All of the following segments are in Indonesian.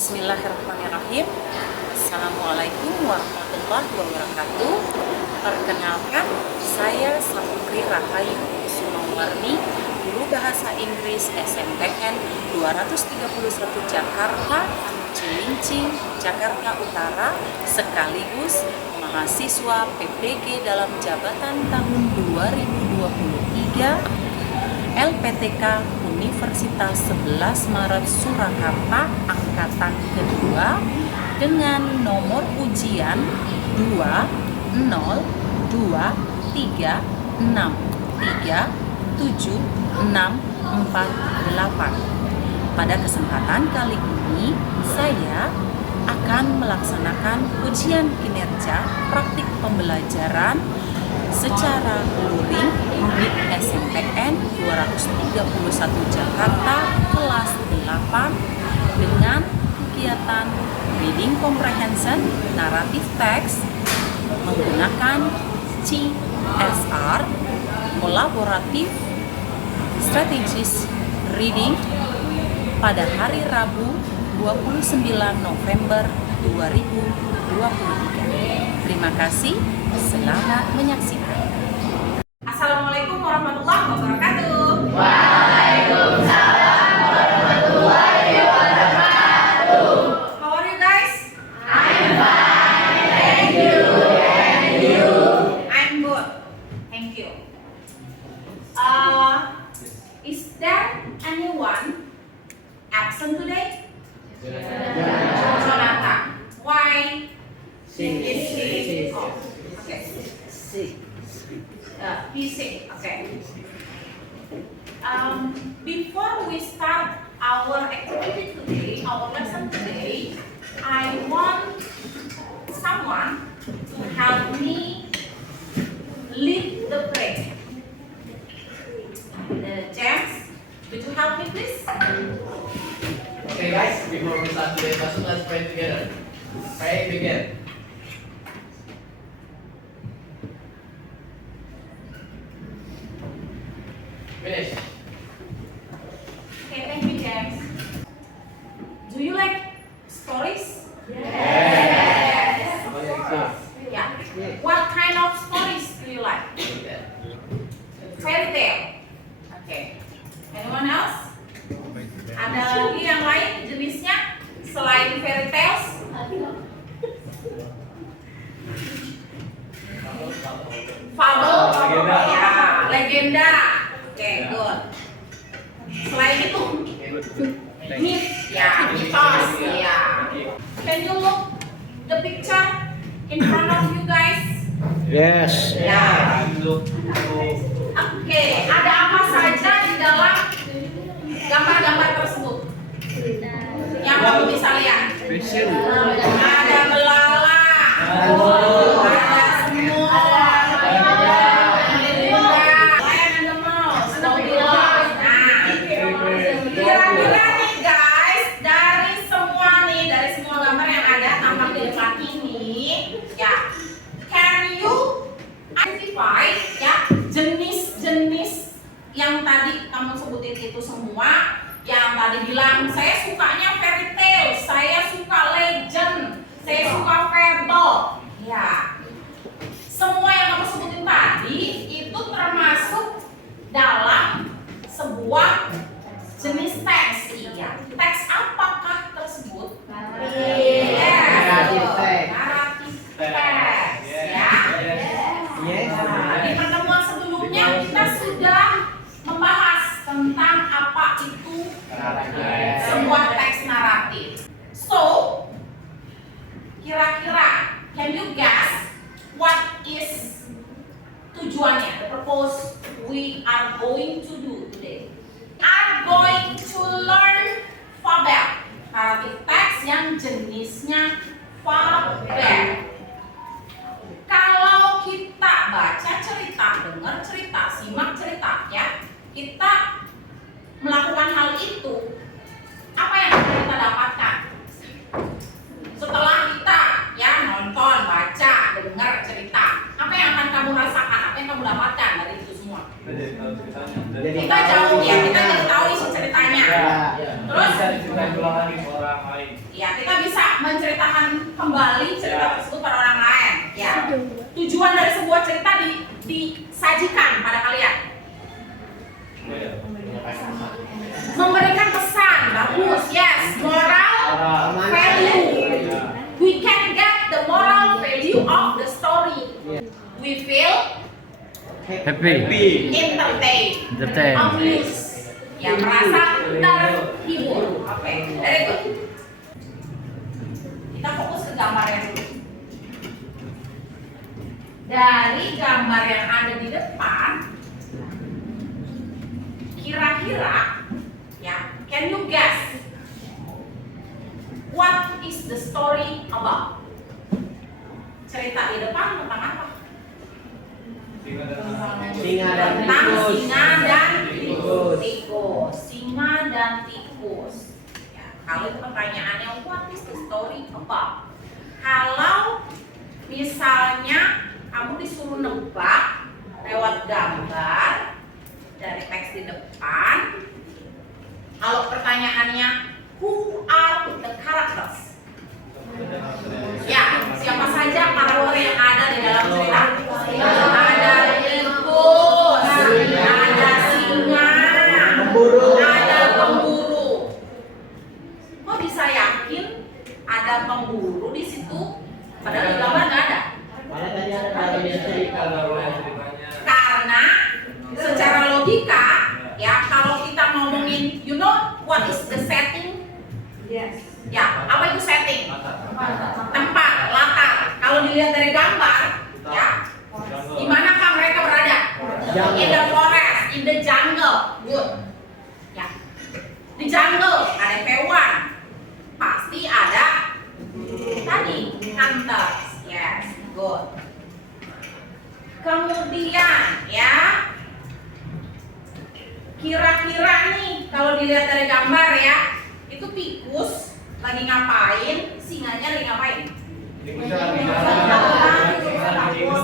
Bismillahirrahmanirrahim. Assalamualaikum warahmatullahi wabarakatuh. Perkenalkan, saya Saputri Rahayu Kusumawarni, guru bahasa Inggris SMPN 231 Jakarta, Cilincing, Jakarta Utara, sekaligus mahasiswa PPG dalam jabatan tahun 2023 LPTK Universitas 11 Maret Surakarta angkatan kedua dengan nomor ujian 202363768. Pada kesempatan kali ini saya akan melaksanakan ujian kinerja praktik pembelajaran secara luring unit SMPN 231 Jakarta kelas 8 dengan kegiatan reading comprehension, narrative text menggunakan CSR, kolaboratif, strategis reading pada hari Rabu 29 November 2023. Terima kasih, selamat menyaksikan. Assalamualaikum warahmatullahi wabarakatuh. Waalaikumsalam warahmatullahi wabarakatuh. How are you guys? I'm fine, thank you. And you? I'm good. Thank you. Is there anyone absent today? Jonathan. Why? Is sick. Oh, okay. He's sick. Okay. Before we start our activity today, our lesson today, I want someone to help me lead the prayer. James, could you help me please? Okay guys, before we start today's lesson, let's pray together. Pray, begin. Finish. Okay, thank you, James. Do you like stories? Yes. Yeah. What kind of stories do you like? Fairy tale. Okay. Anyone else? Ada lagi yang lain jenisnya selain fairy tales? Fable. Ya, legenda. Okay, good. Selain itu, myth. Ya, mitos. Ya. Can you look the picture in front of you guys? Yes. Ya. Oke, ada apa saja di dalam gambar-gambar tersebut? Yang kamu bisa lihat? Ada belalang, ada semut, lion and the mouse, Goldilocks. Nah, kira-kira nih guys, dari semua gambar yang ada tampak di depan ini, ya, can you identify ya jenis-jenis yang tadi kamu sebutin itu semua? Yang tadi bilang saya sukanya fairy tale, saya suka legend, saya suka fable. Ya, semua yang kamu sebutin tadi itu termasuk dalam sebuah jenis teks. Iya. Teks apakah tersebut? Narrative text. Narrative text. Ya. Nah, di pertemuan sebelumnya kita sudah membahas tentang apa itu sebuah teks naratif. So, kira-kira can you guess what is tujuannya? The purpose we are going to do today. Are going to learn Terus? Bisa diceritain ulang lagi ke orang lain. Ya, kita bisa menceritakan kembali cerita tersebut pada orang lain. Ya. Tujuan dari sebuah cerita disajikan pada kalian. Memberikan pesan, bagus, yes. Moral value. We can get the moral value of the story. We feel Happy. entertained, amused, ya merasa terhibur. Oke, very good. Kita fokus ke gambar yang dulu. Dari gambar yang ada di depan, kira-kira, ya, can you guess what is the story about? Cerita di depan tentang apa? Singa dan Tentang tikus. singa dan tikus. Singa dan tikus. Ya, kalau itu pertanyaannya, what is the story about? Kalau misalnya kamu disuruh nebak lewat gambar dari teks di depan, kalau pertanyaannya, who are the characters? Ya, siapa saja karakter yang ada di dalam cerita? Ada tikus, ada singa, ada pemburu. Kok bisa yakin ada pemburu di situ? Padahal di gambar nggak ada. Malah tadi ada dalamnya cerita. Karena secara logika, ya kalau kita ngomongin, you know what is the setting? Yes. Ya, apa itu setting? Tempat, latar. Kalau dilihat dari gambar, ya, di manakah mereka berada? In the forest, in the jungle. Good. Ya. Di jungle ada hewan. Pasti ada tadi hunters. Yes, good. Kemudian, ya, kira-kira nih kalau dilihat dari gambar ya, itu tikus lagi ngapain, singanya lagi ngapain?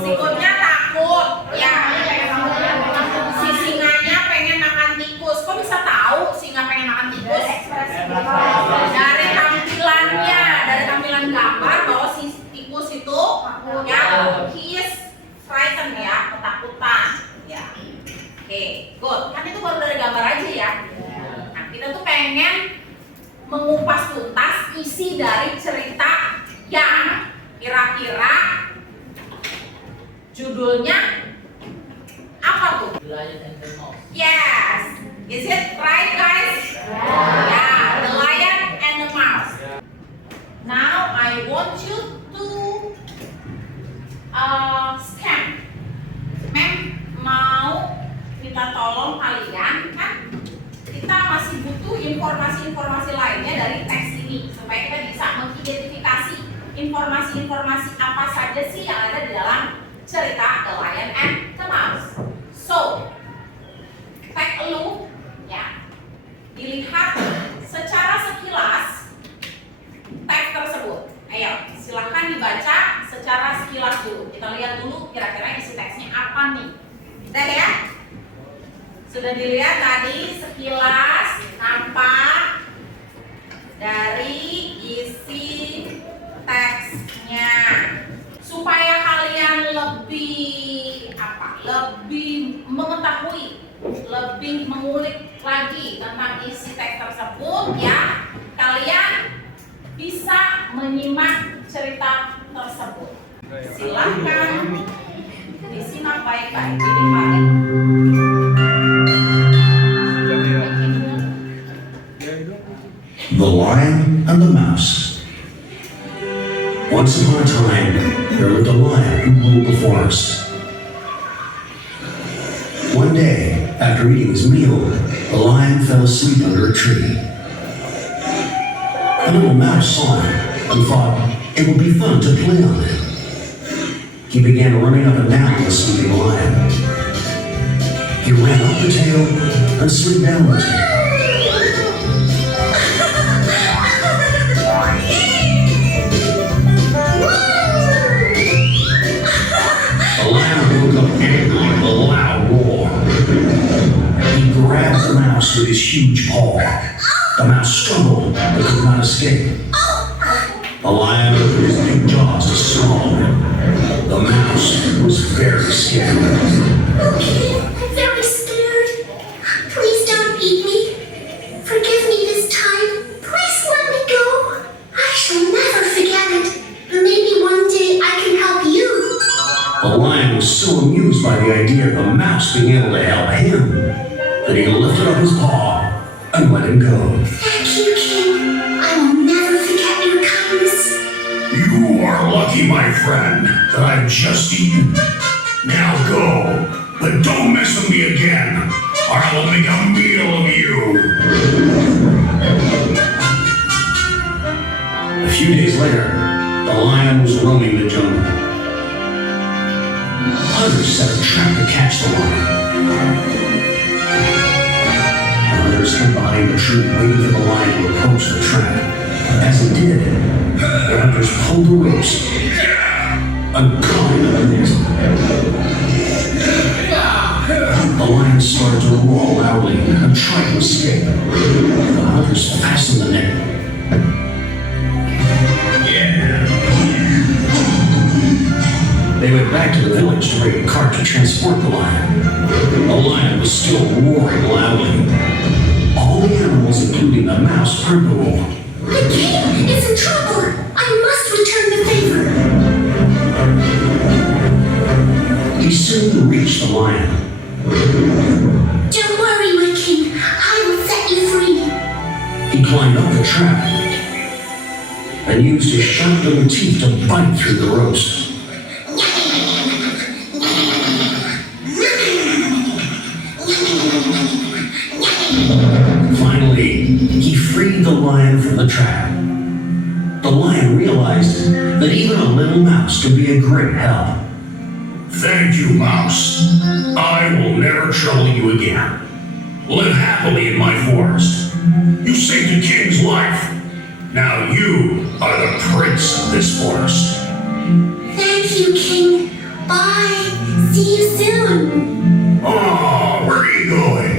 Tikusnya takut, ya. Si singanya pengen makan tikus. Kok bisa tahu singa pengen makan tikus? Dari tampilan gambar bahwa si tikus itu, ya, he is frightened, ya, ketakutan, ya. Oke, good. Kan itu baru dari gambar aja ya. Nah, kita tuh pengen mengupas tuntas isi dari cerita yang kira-kira judulnya apa tuh? Yes, is it right guys? Yeah, The Lion and the Mouse. Now I want you to scan. Mem mau minta tolong kalian kan? Kita masih butuh informasi-informasi lainnya dari teks ini supaya kita bisa mengidentifikasi informasi-informasi apa saja sih yang ada di dalam cerita The Lion and the Mouse. So, take a look, ya. Dilihat secara sekilas teks tersebut. Ayo, silahkan dibaca secara sekilas dulu. Kita lihat dulu kira-kira isi teksnya apa nih. Udah ya? Sudah dilihat tadi sekilas nampak dari isi teksnya. Supaya kalian lebih mengetahui, lebih mengulik lagi tentang isi teks tersebut, ya, kalian bisa menyimak cerita tersebut. Silakan disimak baik-baik. The Lion and the Mouse. Once upon a time, there lived a lion who ruled the forest. One day, after eating his meal, the lion fell asleep under a tree. The little mouse saw him and thought it would be fun to play on him. He began running up and down the sleeping lion. He ran up the tail and slid down the tail. The lion woke up angry with a loud roar. He grabbed the mouse with his huge paw. The mouse struggled but could not escape. The lion opened his big jaws to swallow him. The mouse was very scared. Okay, I'm very scared. Please don't eat me. Forgive me this time. Please let me go. I shall never forget it. Maybe one day I can help you. The lion was so amused by the idea of the mouse being able to help him that he lifted up his paw and let him go. Thank you, King. I will never forget your kindness. You are lucky, my friend, that I've just eaten. Now go, but don't mess with me again, or I will make a meal of you. A few days later, the lion was roaming the jungle. Hunters set a trap to catch the lion. The hunters hid behind the tree, waiting for the lion to approach the trap. As he did, the hunters pulled the ropes and caught him in the net. The lion started to roar loudly and tried to escape. The hunters fastened the net. They went back to the village to bring a cart to transport the lion. The lion was still roaring loudly. All the animals, including the mouse, heard the roar. The king is in trouble. I must return the favor. He soon reached the lion. Don't worry, my king. I will set you free. He climbed up the trap and used his sharp little teeth to bite through the ropes. Finally, he freed the lion from the trap. The lion realized that even a little mouse could be a great help. Thank you, mouse. I will never trouble you again. Live happily in my forest. You saved the king's life. Now you are the prince of this forest. Thank you, king. Bye. See you soon. Oh, where are you going?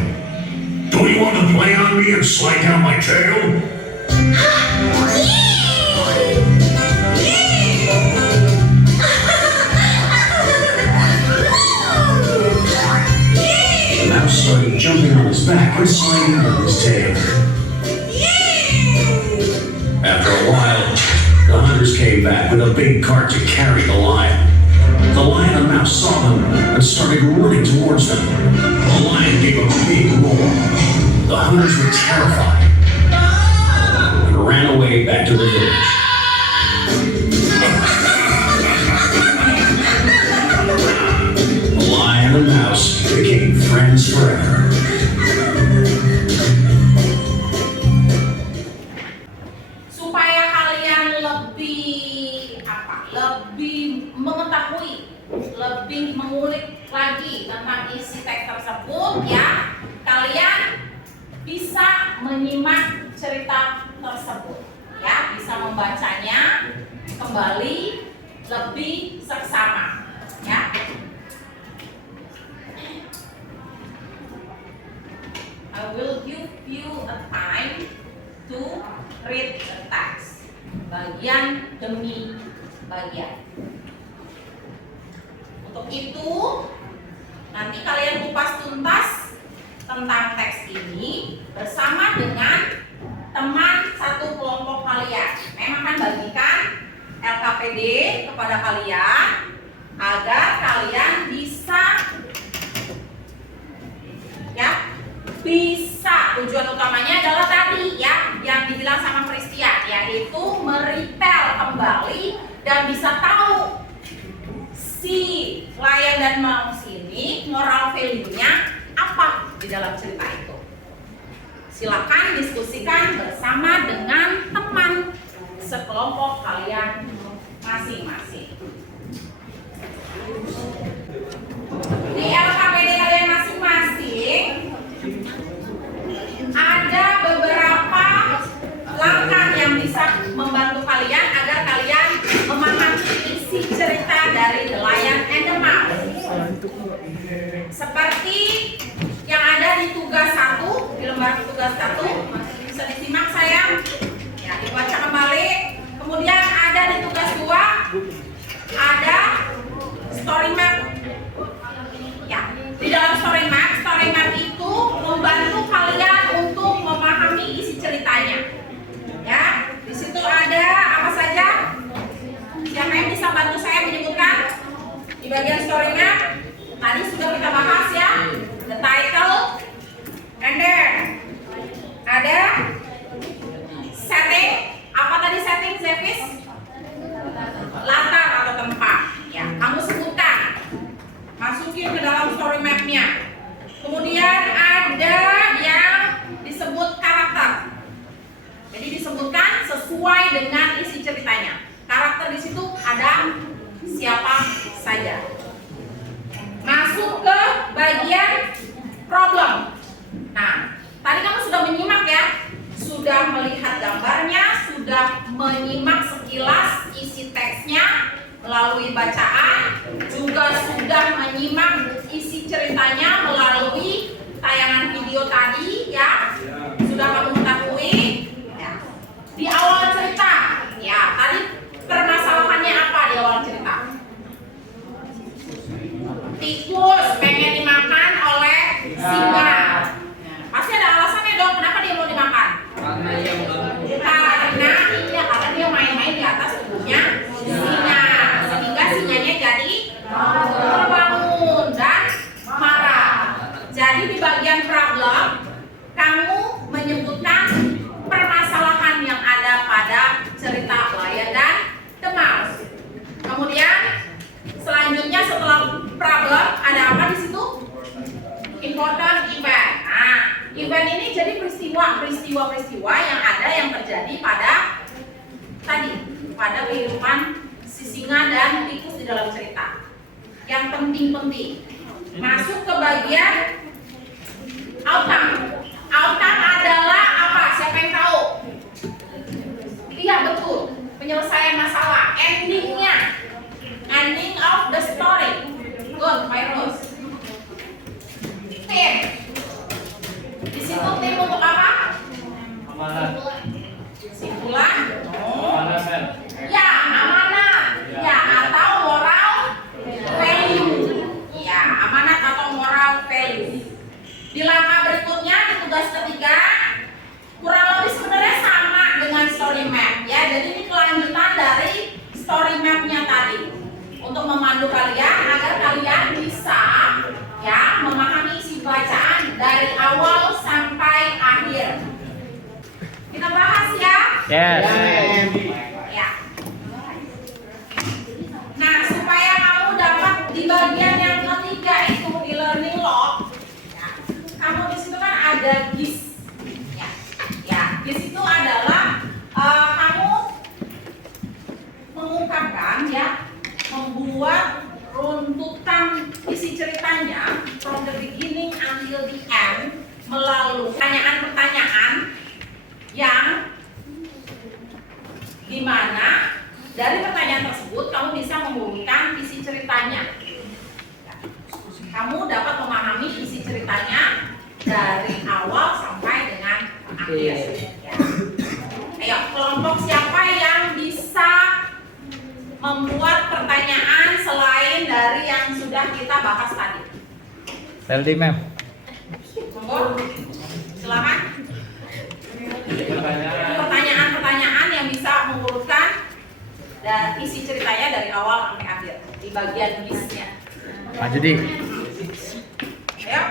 Don't you want to play on me and slide down my tail? The mouse started jumping on his back and sliding on his tail. After a while, the hunters came back with a big cart to carry the lion. The lion and mouse saw them and started running towards them. The lion gave a big roar. The hunters were terrified and ran away back to the village. The lion and mouse became friends forever. Supaya kalian lebih mengetahui, lebih mengulik lagi tentang isi teks tersebut, ya, kalian bisa menyimak cerita tersebut, ya, bisa membacanya kembali lebih seksama, ya. I will give you a time to read the text, bagian demi bagian. Untuk itu, nanti kalian kupas tuntas tentang teks ini bersama dengan teman satu kelompok kalian. Memang kan bagikan LKPD kepada kalian agar kalian bisa, ya, bisa, tujuan utamanya adalah tadi, ya, yang dibilang sama Christian, yaitu meritel kembali dan bisa tahu si lion dan mouse ini moral value-nya apa di dalam cerita itu. Silakan diskusikan bersama dengan teman sekelompok kalian masing-masing. Di LKPD kalian masing-masing ada beberapa langkah yang bisa membantu kalian agar kalian memahami isi cerita dari The Lion and the Mouse. Seperti yang ada di tugas 1, di lembar tugas 1, bisa disimak. sesuai dengan isi ceritanya. Karakter di situ ada siapa saja. Masuk ke bagian problem. Nah, tadi kamu sudah menyimak ya, sudah melihat gambarnya, sudah menyimak sekilas isi teksnya melalui bacaan, juga sudah menyimak isi ceritanya melalui tayangan video tadi ya. Sudah kamu ketahui ya. Di awal cerita ya, tadi permasalahannya apa di awal cerita? Tikus pengen dimakan oleh singa. Pasti ada alasannya dong, kenapa dia mau dimakan? Karena dia mengganggu. Karena dia main-main di atas tubuhnya singa, sehingga singanya jadi terbangun dan marah. Jadi di bagian problem kamu menyebutkan permasalahan yang ada pada cerita Lion dan the Mouse. Kemudian selanjutnya setelah problem ada apa di situ? Important event. Nah, event ini jadi peristiwa yang ada yang terjadi pada kehidupan si singa dan tikus di dalam cerita. Yang penting-penting. Masuk ke bagian outcome. Outcome adalah apa? Siapa yang tahu? Iya betul. Penyelesaian masalah. Endingnya. Ending of the story. Good, Virus. Tim. Di situ tim untuk apa? Amanat. Simpulan. Amanat, Mel. Ya, amanat. Ya, atau moral value. Ya, amanat atau moral value. Di langkah berikutnya, di tugas ketiga, kurang lebih sebenarnya sama dengan story map. Ya, jadi ini kelanjutan dari story mapnya tadi. Untuk memandu kalian agar kalian bisa ya memahami isi bacaan dari awal sampai akhir. Kita bahas ya. Yes. Ya. Nah, supaya kamu dapat di bagian yang ketiga itu di learning log, ya, kamu di situ kan ada GIS. Ya, GIS itu adalah kamu mengungkapkan ya, membuat runtutan isi ceritanya from the beginning until the end melalui pertanyaan-pertanyaan yang dimana dari pertanyaan tersebut kamu bisa membumikan isi ceritanya. Kamu dapat memahami isi ceritanya dari awal sampai dengan akhir. Ya. Ayo, kelompok siapa yang bisa membuat pertanyaan selain dari yang sudah kita bahas tadi? Seldi, Mem. Monggo, silakan. Pertanyaan-pertanyaan yang bisa mengurutkan dan isi ceritanya dari awal sampai akhir di bagian listnya. Maju di. Ayo,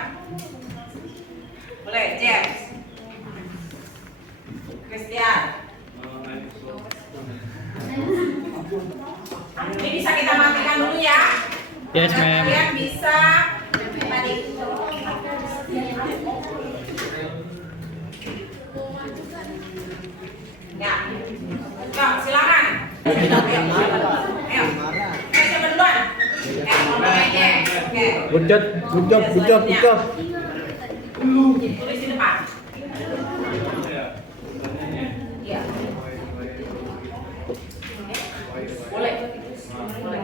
boleh, James, Christian. Ini bisa kita matikan dulu ya. Yes, Agar ma'am. kalian bisa tadi. Ya, yuk, silakan. Ayo, siapa duluan? Ngomong aja. Oke. Good job. Tulis di depan. Iya. Boleh. Boleh.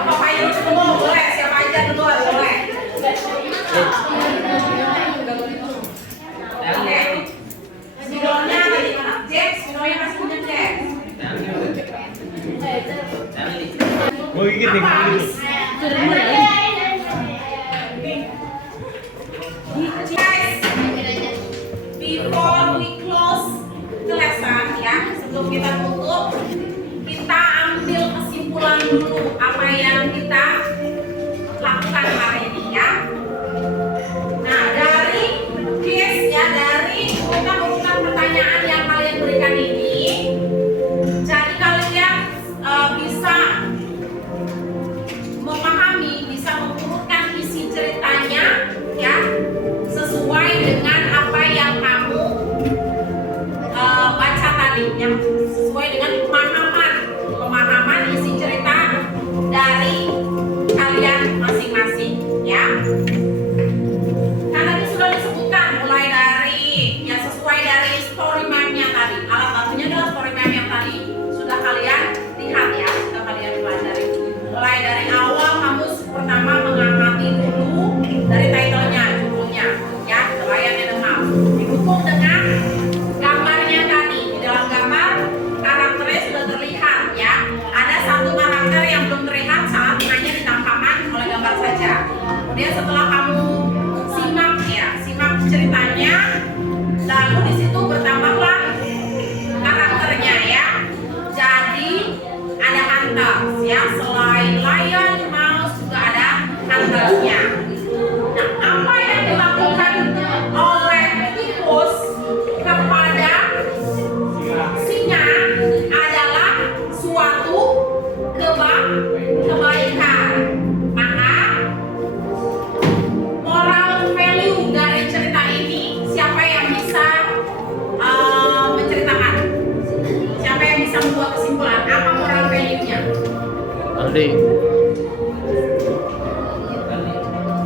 Apa Virus dulu? Boleh. Siapa aja duluan? Boleh. Oke. Judulnya tadi James. Judulnya masih punya James. Oh, gini. Guys, before we close the lesson ya, sebelum kita tutup, kita ambil kesimpulan dulu apa yang kita lakukan hari ini ya. Nah, dari case ya, dari urutan pertanyaan yang kalian berikan ini, jadi kalian bisa memahami, bisa mengurutkan isi ceritanya ya sesuai dengan apa yang kamu baca tadi yang sesuai dengan pemahaman isi cerita dari kalian masing-masing ya. Karena ini sudah disebutkan mulai dari ya sesuai dari story map-nya tadi. Alat bantunya adalah story map yang tadi sudah kalian lihat ya, sudah kalian pelajari. Mulai dari awal kamu pertama mengamati dulu dari title-nya, judulnya ya, The Lion and the Mouse. Didukung dengan gambarnya tadi. Di dalam gambar karakternya sudah terlihat ya. Ada satu karakter yang belum terlihat saat hanya ditampakkan oleh gambar saja. Kemudian setelah kamu simak ceritanya, lalu di situ bertambahlah karakternya ya. Jadi ada hunters ya, selain lion, mouse juga ada huntersnya. Nah, apa yang dilakukan oleh tikus kepada singa adalah suatu kebaikan. Maka moral value dari cerita ini siapa yang bisa menceritakan? Siapa yang bisa membuat kesimpulan? Apa moral value-nya? Aldi.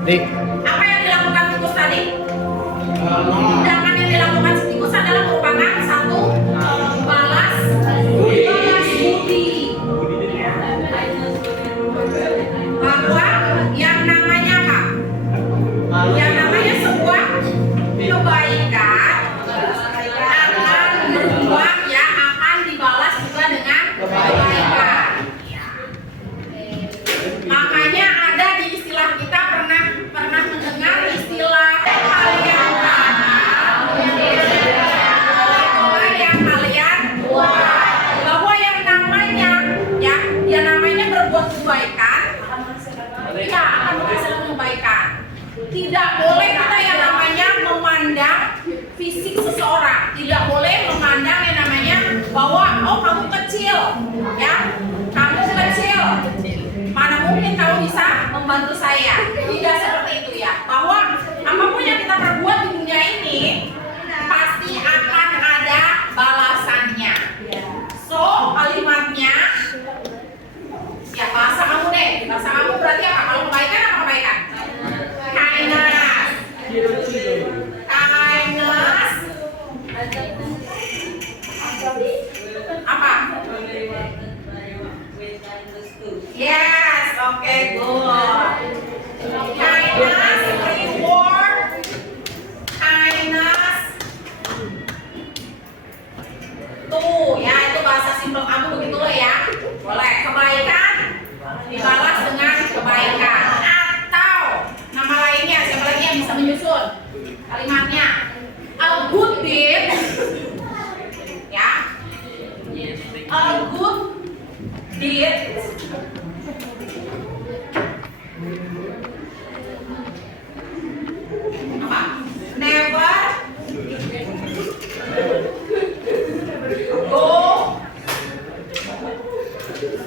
Dik. Apa yang dilakukan tikus tadi? Tindakan yang dilakukan si tikus adalah merupakan satu balas budi. Bahwa yang namanya apa? Yang namanya sebuah kebaikan akan berbuah ya, akan dibalas juga dengan kebaikan. Makanya ada di istilah kita pernah mendengar istilah kalian yang kalian buat, bahwa yang namanya ya namanya berbuat kebaikan ya akan menghasilkan kebaikan. Tidak boleh kita yang namanya memandang fisik seseorang, tidak boleh memandang yang namanya bahwa oh kamu kecil ya, kamu kecil, mana mungkin kamu bisa membantu saya. Tidak seperti itu ya, bahwa apapun yang kita perbuat di dunia ini pasti akan ada balasannya. So kalimatnya ya bahasa kamu deh, bahasa kamu berarti apa? Kalau kebaikan apa kebaikan? Kindness. Apa? Yes, okay, good. Kindness, reward, kindness. Tuh, ya itu bahasa simpel kamu begitu loh ya. Boleh, kebaikan dibalas dengan kebaikan. Atau nama lainnya, siapa lagi yang bisa menyusun kalimatnya? A good deed, ya. A good deed apa? Never go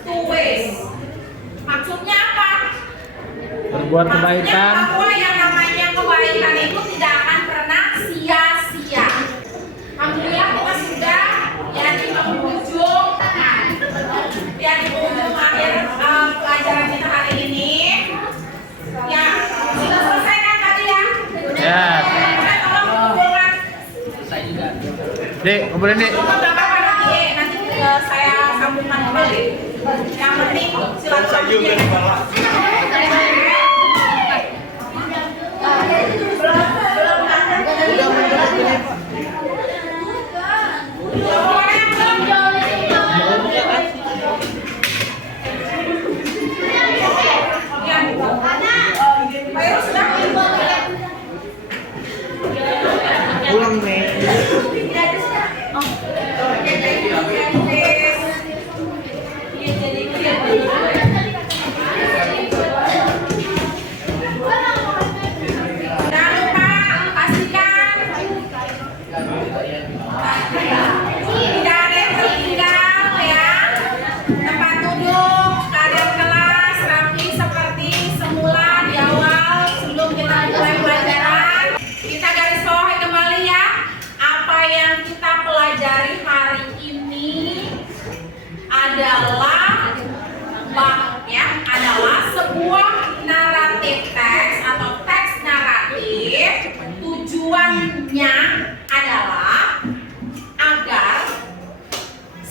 to waste. Maksudnya apa? Berbuat kebaikan. Maksudnya bahwa yang namanya kebaikan itu tidak akan pernah sia-sia. Alhamdulillah kita sudah ya di penghujung akhir pelajaran kita hari ini. Ya sudah selesai kan tadi ya? Ya. Tolong kumpulkan. Dik, kumpulin Dik. Tambahkan lagi nanti saya sambungkan kembali. Yang penting silakan. Pulang nih. Kita garis bawahi kembali ya apa yang kita pelajari hari ini.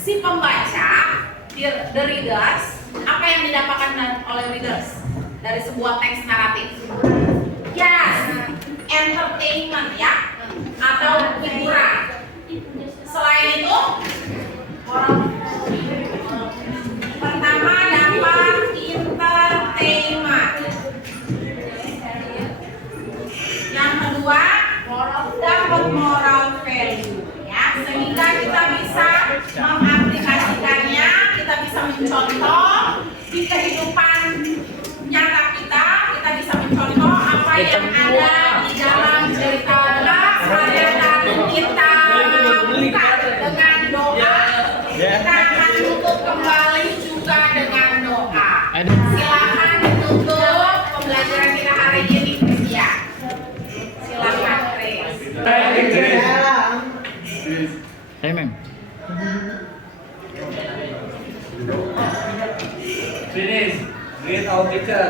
si pembaca, the readers, apa yang didapatkan oleh readers dari sebuah teks naratif? Yes, entertainment ya, atau hiburan. Selain itu, pertama dapat entertainment. Yang kedua, dapat moral value ya, sehingga kita bisa mengaplikasikannya, kita bisa mencontoh di kehidupan nyata kita bisa mencontoh apa yang ada di dalam cerita saya dan kita buka dengan doa. Kita akan tutup kembali juga dengan doa. Silakan ditutup pembelajaran kita hari ini, ya. Silakan, Chris. Hey, ma'am. Finish. Greet our teacher.